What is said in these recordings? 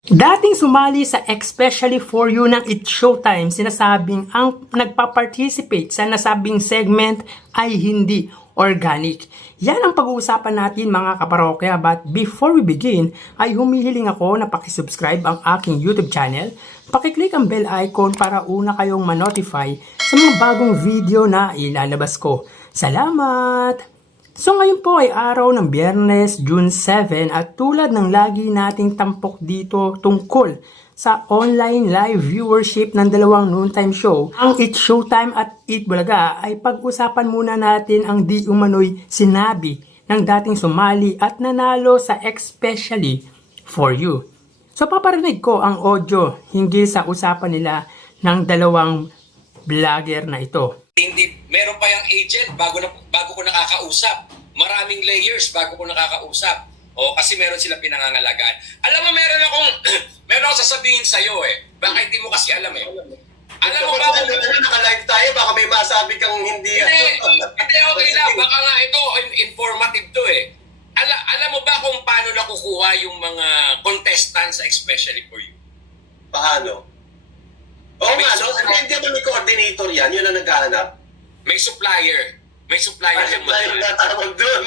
Dating sumali sa Especially For You ng It's Showtime, sinasabing ang nagpa-participate sa nasabing segment ay hindi organic. Yan ang pag-uusapan natin mga kaparokya, but before we begin, ay humihiling ako na pakisubscribe ang aking YouTube channel, pakiclick ang bell icon para una kayong ma-notify sa mga bagong video na ilalabas ko. Salamat! So ngayon po ay araw ng Biyernes, June 7 at tulad ng lagi nating tampok dito tungkol sa online live viewership ng dalawang noontime show, ang It's Showtime at Eat Bulaga, ay pag-usapan muna natin ang di umano'y sinabi ng dating sumali at nanalo sa Especially For You. So paparinig ko ang audio hinggil sa usapan nila ng dalawang vlogger na ito. Hindi, meron pa yung agent bago ko nakakausap. Maraming layers bago ko nakakausap. O kasi meron silang pinangangalagaan. Alam mo, meron akong sasabihin sa iyo Baka hindi mo kasi alam Alam mo ba kung naka-live tayo, baka may masabi kang hindi. Hindi, okay lang. Baka nga ito informative to Alam mo ba kung paano nakukuha yung mga contestants Especially For You? Paano? Oo nga, no? Hindi ba may coordinator yan? Yun ang naghahanap? May supplier. May supplier yung mga. May tawag doon.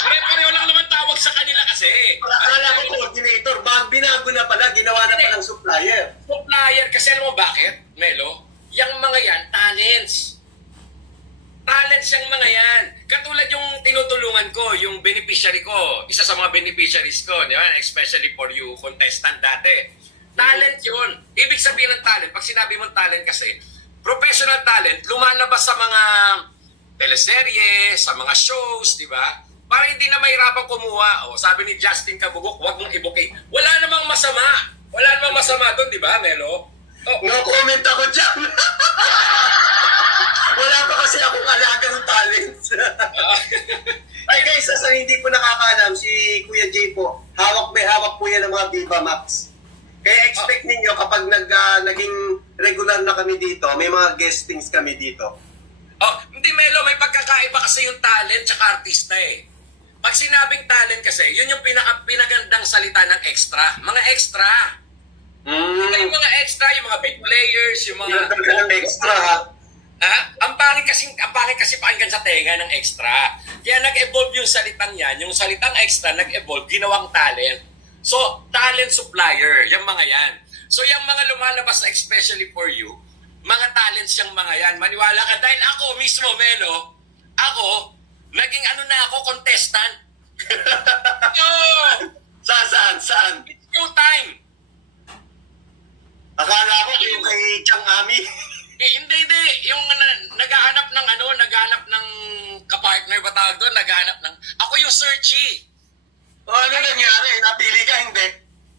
Pareho lang naman tawag sa kanila kasi. Akala ko coordinator. Binago na pala, ginawa na palang supplier. Supplier, kasi alam mo bakit, Melo? Yung mga yan, talents. Talents yung mga yan. Katulad yung tinutulungan ko, yung beneficiary ko, isa sa mga beneficiaries ko, di ba? Especially For You contestant dati. Talent yun. Ibig sabihin ng talent, pag sinabi mong talent kasi, professional talent, lumalabas sa mga teleserye, sa mga shows, di ba? Para hindi na mahirapang kumuha. O, sabi ni Justin Kabugok, huwag mong i-booking. Wala namang masama. Wala namang masama doon, di ba, Melo? Oh. No comment ako dyan. Wala pa kasi akong alagang talents. Ay guys, sa hindi po nakakaalam, si Kuya Jay po, hawak po yan ng mga Viva Max. Kaya expect ninyo kapag naging regular na kami dito, may mga guestings kami dito. Oh, hindi Melo, may pagkakaiba kasi yung talent tsaka artista Pag sinabing talent kasi, yun yung pinagandang salita ng extra. Mga extra. Yung mga extra, yung mga big players, yung mga... Yung extra ha? Ang pangit kasi pakinggan sa tenga ng extra. Kaya nag-evolve yung salitang yan, yung salitang extra nag-evolve, ginawang talent. So, talent supplier, yung mga yan. So, yung mga lumalabas na Especially For You, mga talents yung mga yan. Maniwala ka, dahil ako mismo, Melo, ako, naging contestant. Yo! Saan? Showtime! Akala ko yung kay Chang Ami. Hindi. Yung naghahanap ng kapartner ba tawag doon? Naghahanap ng... Ako yung searchy. Ano nangyari? Napili ka, hindi?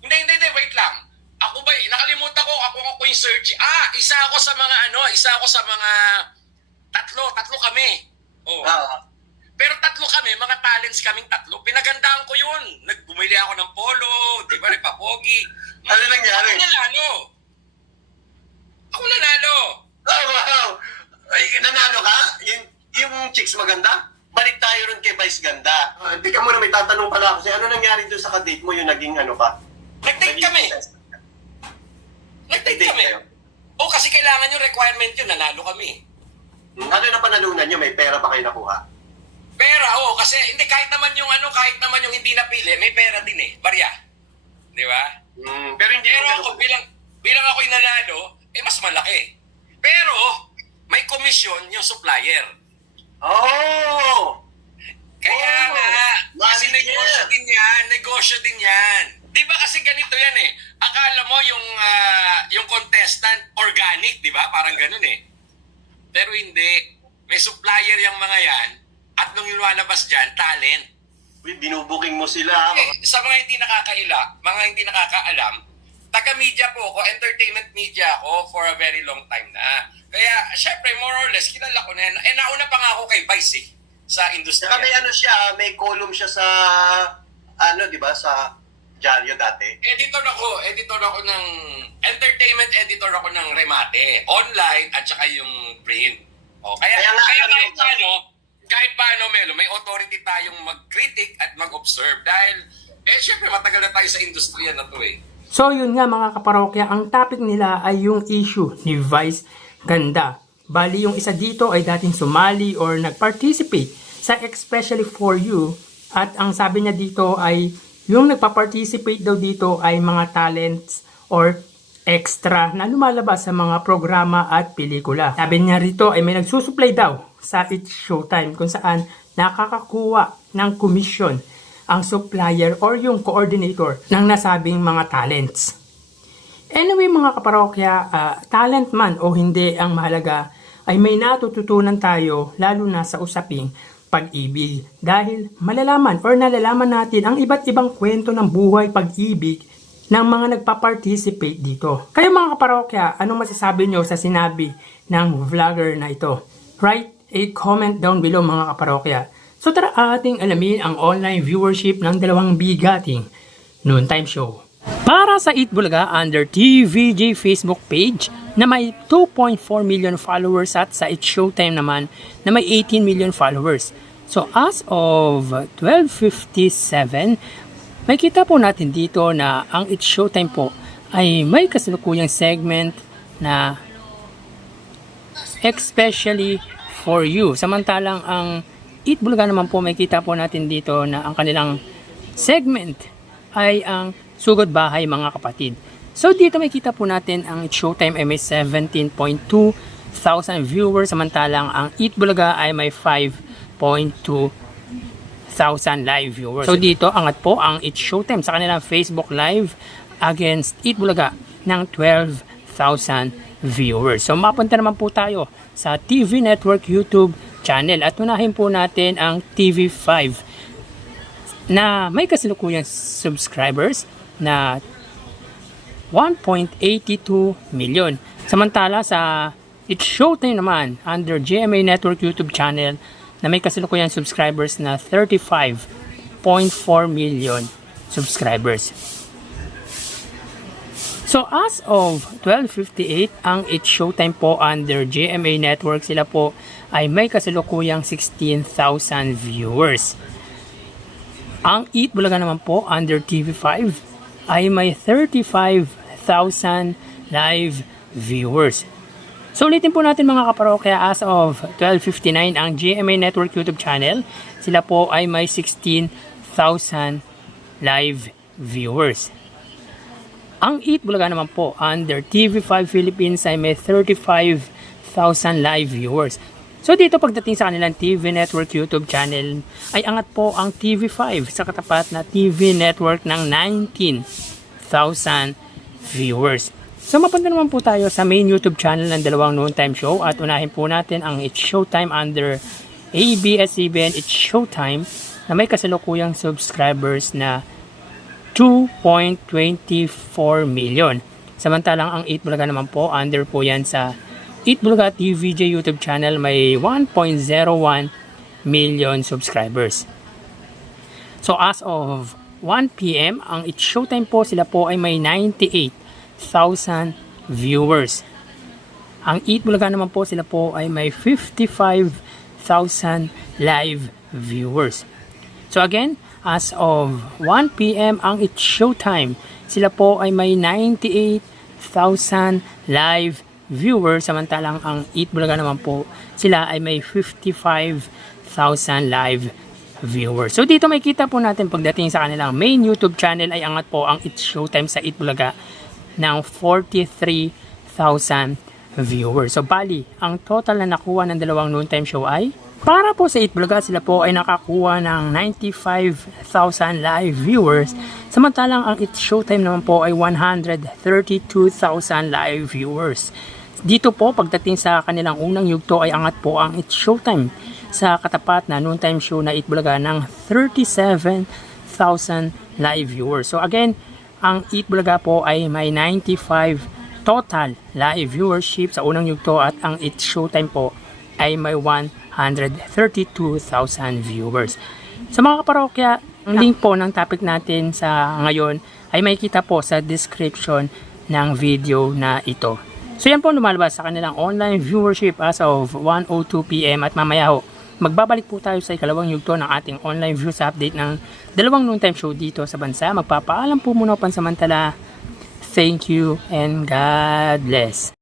Hindi, wait lang. Ako ba, nakalimutan ko, ako yung search. Isa ako sa mga tatlo kami. Oh. Pero tatlo kami, mga talents kaming tatlo. Pinagandaan ko yun. Bumili ako ng polo, di ba, nagpapogi. Ano nangyari? Ako nanalo. Oh, wow! Ay, nanalo ka? Yung chicks maganda? Balik tayo rin kay Vice Ganda. Hindi ka muna, may tatanong pala ako sa'yo. Ano nangyari doon sa kadate mo yung naging pa? Nag-date kami. O kasi kailangan yung requirement yun, nanalo kami. Ano na panalunan nyo? May pera ba kayo nakuha? Pera, kasi hindi kahit naman yung hindi napili, may pera din barya. Di ba? Pero hindi ako bilang ako yung nanalo, mas malaki. Pero may komisyon yung supplier. Oh! Kaya kasi negosyo din yan. Di ba kasi ganito yan Akala mo yung contestant organic, di ba? Parang ganun Pero hindi. May supplier yung mga yan at nung lumalabas dyan, talent. Binubuking mo sila. Sa mga hindi nakakaalam, taga-media po ako, entertainment media ako for a very long time na. Kaya, syempre, more or less, kilala ko na yan. Nauna pa nga ako kay Vice sa industriya. Saka may column siya sa, di ba, sa dyaryo dati. Editor ako ng, entertainment editor ako ng Remate, online at saka yung print. Kaya kahit paano, Melo, may authority tayong mag-critic at mag-observe dahil Syempre, matagal na tayo sa industriya na to eh. So yun nga mga kaparokya, ang topic nila ay yung issue ni Vice Ganda. Bali yung isa dito ay dating sumali or nag-participate sa Especially For You, at ang sabi niya dito ay yung nagpa-participate daw dito ay mga talents or extra na lumalabas sa mga programa at pelikula. Sabi niya rito ay may nagsusupply daw sa It's Showtime kung saan nakakakuha ng commission ang supplier or yung coordinator ng nasabing mga talents. Anyway mga kaparokya, talent man o hindi, ang mahalaga ay may natututunan tayo lalo na sa usaping pag-ibig. Dahil malalaman or nalalaman natin ang iba't ibang kwento ng buhay pag-ibig ng mga nagpa-participate dito. Kayo mga kaparokya, anong masasabi nyo sa sinabi ng vlogger na ito? Write a comment down below mga kaparokya. So tara ating alamin ang online viewership ng dalawang bigating noontime show. Para sa Eat Bulaga under TVJ Facebook page na may 2.4 million followers at sa It's Showtime naman na may 18 million followers. So as of 12:57, makita po natin dito na ang It's Showtime po ay may kasalukuyang segment na Especially For You. Samantalang ang Eat Bulaga naman po, makita po natin dito na ang kanilang segment ay ang Sugod Bahay Mga Kapatid. So dito makita po natin ang It's Showtime ay may 17.2 thousand viewers, samantalang ang Eat Bulaga ay may 5.2 thousand live viewers. So dito angat po ang It's Showtime sa kanilang Facebook Live against Eat Bulaga ng 12,000 viewers. So mapunta naman po tayo sa TV Network YouTube channel at unahin po natin ang TV5 na may kasalukuyang subscribers na 1.82 million. Samantala sa It's Showtime naman under GMA Network YouTube channel na may kasalukuyang subscribers na 35.4 million subscribers. So as of 12:58, ang It's Showtime po under GMA Network, sila po ay may kasalukuyang 16,000 viewers. Ang Eat Bulaga naman po under TV5 ay may 35,000 live viewers. So ulitin po natin mga kaparokya, as of 12:59 ang GMA Network YouTube channel, sila po ay may 16,000 live viewers. Ang Eat Bulaga naman po under TV5 Philippines ay may 35,000 live viewers. So dito pagdating sa kanilang TV Network YouTube channel ay angat po ang TV5 sa katapat na TV Network ng 19,000 viewers. So mapunta naman po tayo sa main YouTube channel ng dalawang noontime show at unahin po natin ang It's Showtime under ABS-CBN It's Showtime na may kasalukuyang subscribers na 2.24 million. Samantalang ang Eat Bulaga naman po under po yan sa Eat Bulaga TVJ YouTube channel, may 1.01 million subscribers. So as of 1 PM ang It's Showtime po, sila po ay may 98,000 viewers. Ang Eat Bulaga naman po, sila po ay may 55,000 live viewers. So again, as of 1 PM ang It's Showtime, sila po ay may 98,000 live viewers, samantalang ang Eat Bulaga naman po, sila ay may 55,000 live viewers. So dito makikita po natin pagdating sa kanilang main YouTube channel ay angat po ang It's Showtime sa Eat Bulaga ng 43,000 viewers. So bali, ang total na nakuha ng dalawang noontime show ay, para po sa Eat Bulaga, sila po ay nakakuha ng 95,000 live viewers, samantalang ang It's Showtime naman po ay 132,000 live viewers. Dito po pagdating sa kanilang unang yugto ay angat po ang It's Showtime sa katapat na noontime show na Eat Bulaga ng 37,000 live viewers. So again, ang Eat Bulaga po ay may 95 total live viewership sa unang yugto at ang It's Showtime po ay may 132,000 viewers. Sa mga kaparokya, ang link po ng topic natin sa ngayon ay makikita po sa description ng video na ito. So yan po lumalabas sa kanilang online viewership as of 1:02 PM at mamaya ho magbabalik po tayo sa ikalawang yugto ng ating online views update ng dalawang noontime show dito sa bansa. Magpapaalam po muna pansamantala. Thank you and God bless.